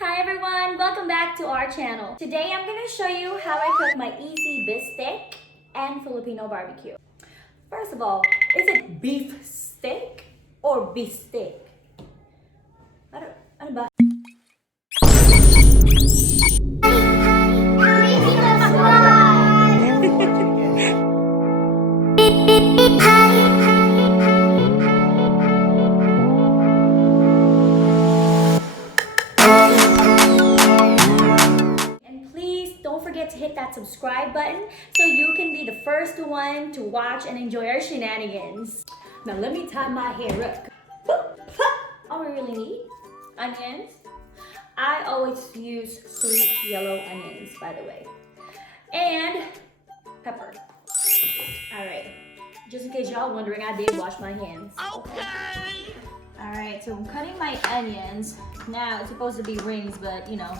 Hi everyone, welcome back to our channel. Today I'm going to show you how I cook my easy bistek and Filipino barbecue. First of all, is it beef steak or bistek? Ano ba? Don't forget to hit that subscribe button so you can be the first one to watch and enjoy our shenanigans. Now let me tie my hair up. All we really need, onions. I always use sweet yellow onions, by the way. And pepper. All right, just in case y'all wondering, I did wash my hands. Okay. All right, so I'm cutting my onions. Now it's supposed to be rings, but you know,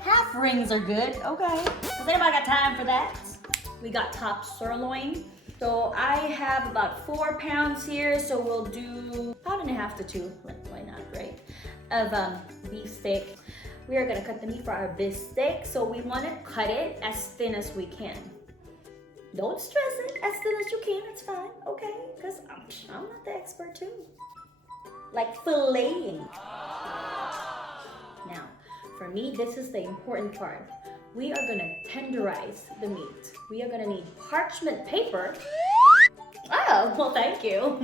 half rings are good, okay. Does anybody got time for that? We got top sirloin. So I have about 4 pounds here, so we'll do pound and a half to 2, why not, right? Of beef steak. We are gonna cut the meat for our bistek, so we wanna cut it as thin as we can. Don't stress it, as thin as you can, it's fine, okay? Because I'm not the expert too. Like filleting. Now, for me, this is the important part. We are gonna tenderize the meat. We are gonna need parchment paper. Oh, well, thank you.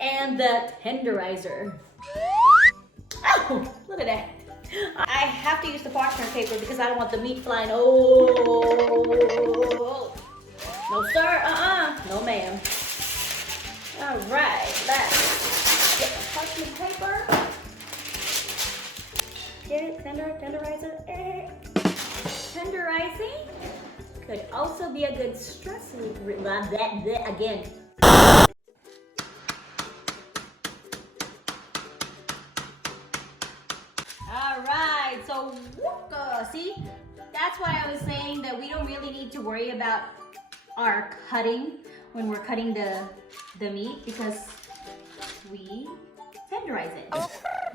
And the tenderizer. Oh, look at that. I have to use the parchment paper because I don't want the meat flying. Oh, no sir, no ma'am. All right, let's get the parchment paper. Get it, tenderizer. Tenderizing could also be a good stress reliever. Again. All right, so see, that's why I was saying that we don't really need to worry about our cutting when we're cutting the meat because we tenderize it.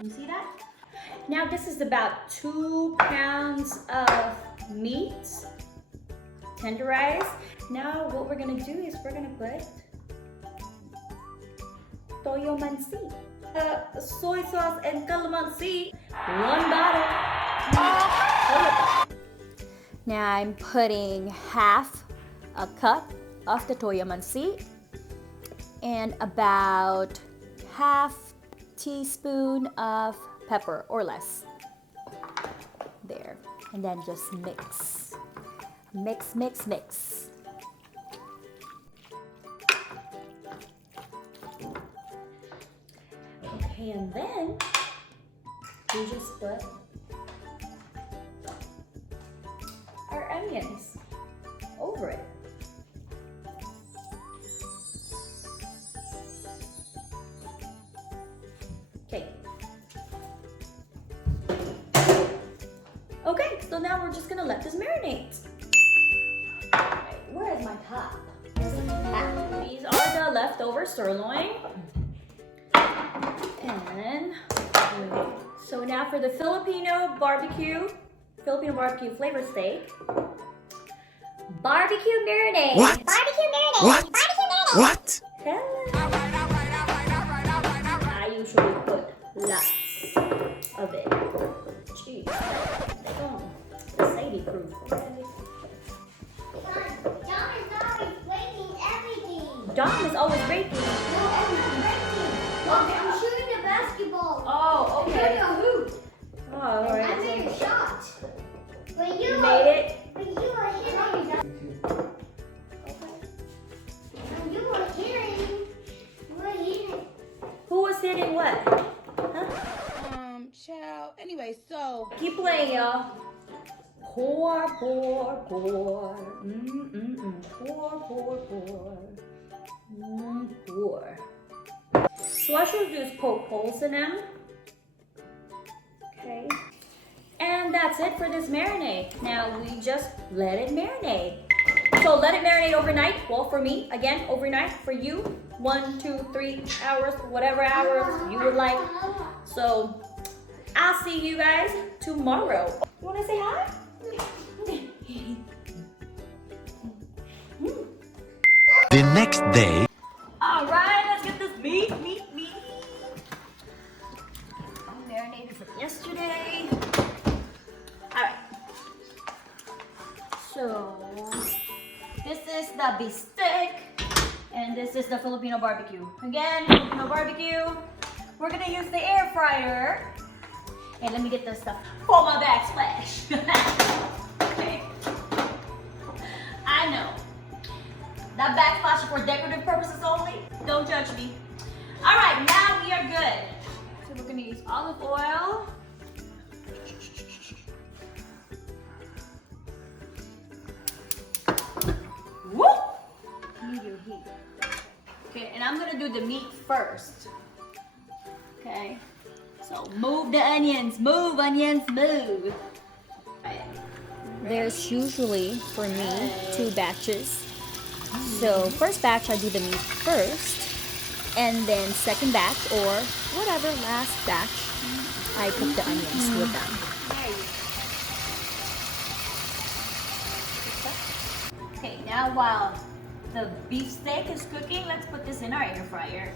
You see that? Now this is about 2 pounds of meat, tenderized. Now what we're gonna do is we're gonna put Toyomansi, soy sauce and calamansi, 1 bottle. Now I'm putting half a cup of the Toyomansi and about half teaspoon of pepper or less. There. And then just mix. Mix, mix, mix. Okay, and then we just put our onions over it. Okay. Okay, so now we're just gonna let this marinate. Alright, where is my top? These are the leftover sirloin. And so now for the Filipino barbecue flavor steak. Barbecue marinade. What? Barbecue marinade. What? Barbecue marinade. What? Hello. I usually put lots of it. Jeez. The Saydee proof. Okay. Dom is always breaking everything. Dom is always breaking. No, everything breaking. Look, I'm shooting the basketball. Oh, I'm shooting okay. a hoop. Oh, all right. I made a shot. But you made it? But you were hitting. Okay. You were hitting. You were hitting. Who was hitting what? Huh? Child. Anyway, so Keep playing, y'all. Pour. Pour. Pour. Pour. So what I should do is poke holes in them. Okay. And that's it for this marinade. Now we just let it marinate. So let it marinate overnight. Well, for me, again, overnight. For you, 1, 2, 3 hours, whatever hours you would like. So I'll I'll see you guys tomorrow. You wanna say hi? The next day. All right, let's get this meat. Marinated from yesterday. All right. So this is the Bistek, and this is the Filipino BBQ. Again, Filipino BBQ. We're gonna use the air fryer. Hey, let me get this stuff for my backsplash. Okay. I know. That backsplash is for decorative purposes only. Don't judge me. All right, now we are good. So we're gonna use olive oil. Woo! Medium heat. Okay, and I'm gonna do the meat first. Okay. So move the onions, move onions, move. There's usually, for me, 2 batches. So first batch I do the meat first, and then second batch or whatever last batch I cook the onions with them. Okay, now while the beef steak is cooking, let's put this in our air fryer.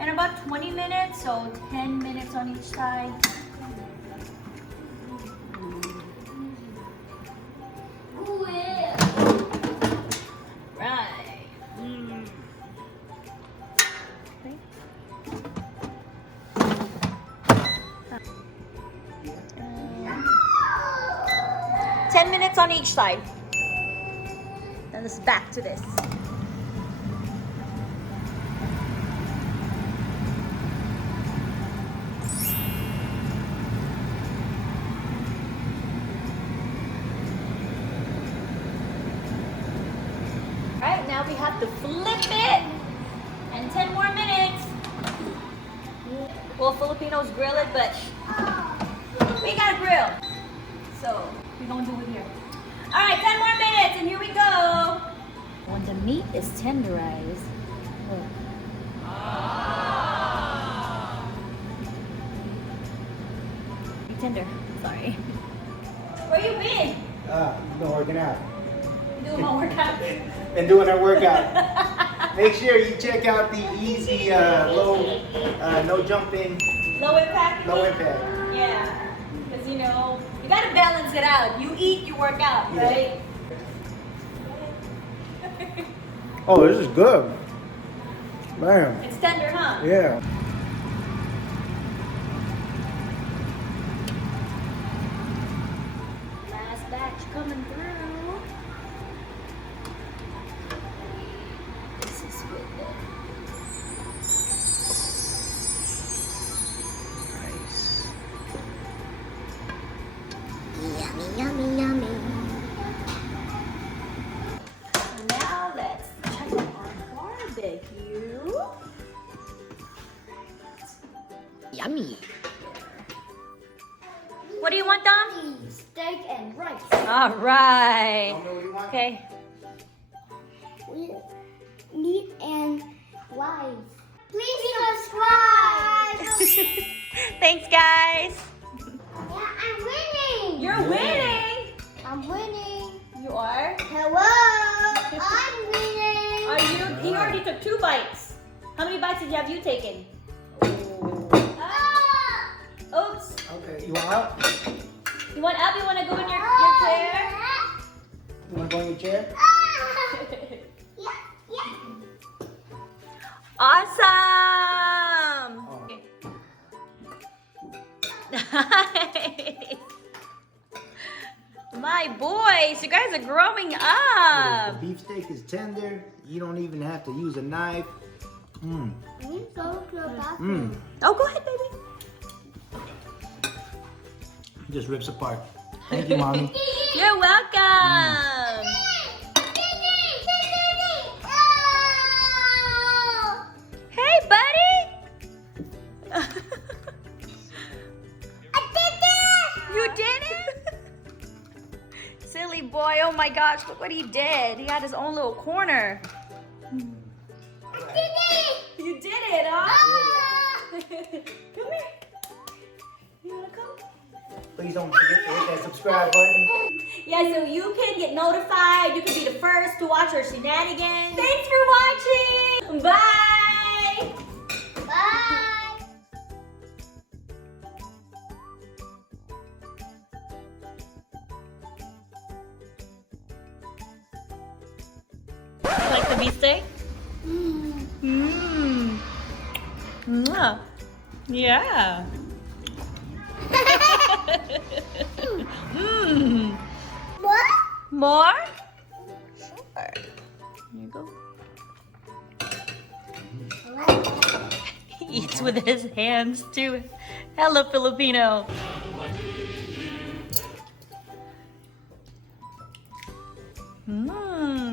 And about 20 minutes, so 10 minutes on each side. Right. Okay. 10 minutes on each side. Then it's back to this. Alright, now we have to flip it. And 10 more minutes. Well, Filipinos grill it, but we got a grill. So, we're gonna do it here. Alright, 10 more minutes, and here we go. When the meat is tenderized, tender. Sorry. Where you been? Been working out. Doing my workout. Been doing our workout. Make sure you check out the easy, low, no jumping, Low impact? low impact. Yeah. Because, you know, you gotta balance it out. You eat, you work out, Yeah. right? Oh, this is good. Man. It's tender, huh? Yeah. Last batch coming through. This is with it. Yummy, yummy. So now let's check out our barbecue. Yummy. What do you want, Dom? Steak and rice. All right. Tell me what you want. Okay. With meat and rice. Please subscribe. Thanks, guys. Yeah, I'm winning. You're winning. I'm winning. You are? Hello. I'm winning. Are you? He already took 2 bites. How many bites have you taken? Ah! Oops. Okay, you want out? You want up? You want to go in your chair? You want to go in your chair? Yeah, yeah. Awesome. Oh. Okay. Nice. My boys, you guys are growing up. The beef steak is tender. You don't even have to use a knife. Mmm. I need to go to the bathroom. Mmm. Oh, go ahead, baby. Just rips apart. Thank you, Mommy. You're welcome. Hey, buddy. You did it? Silly boy. Oh my gosh, look what he did. He had his own little corner. You did it, huh? Come here. You wanna Please don't forget to hit that subscribe button. Yeah, so you can get notified. You can be the first to watch our shenanigans. Thanks for watching. Bye. Bye. Like the beefsteak? Mmm. Mwah. Yeah. Mmm. What? More? Sure. Here you go. He eats with his hands too. Hello, Filipino. Mmm.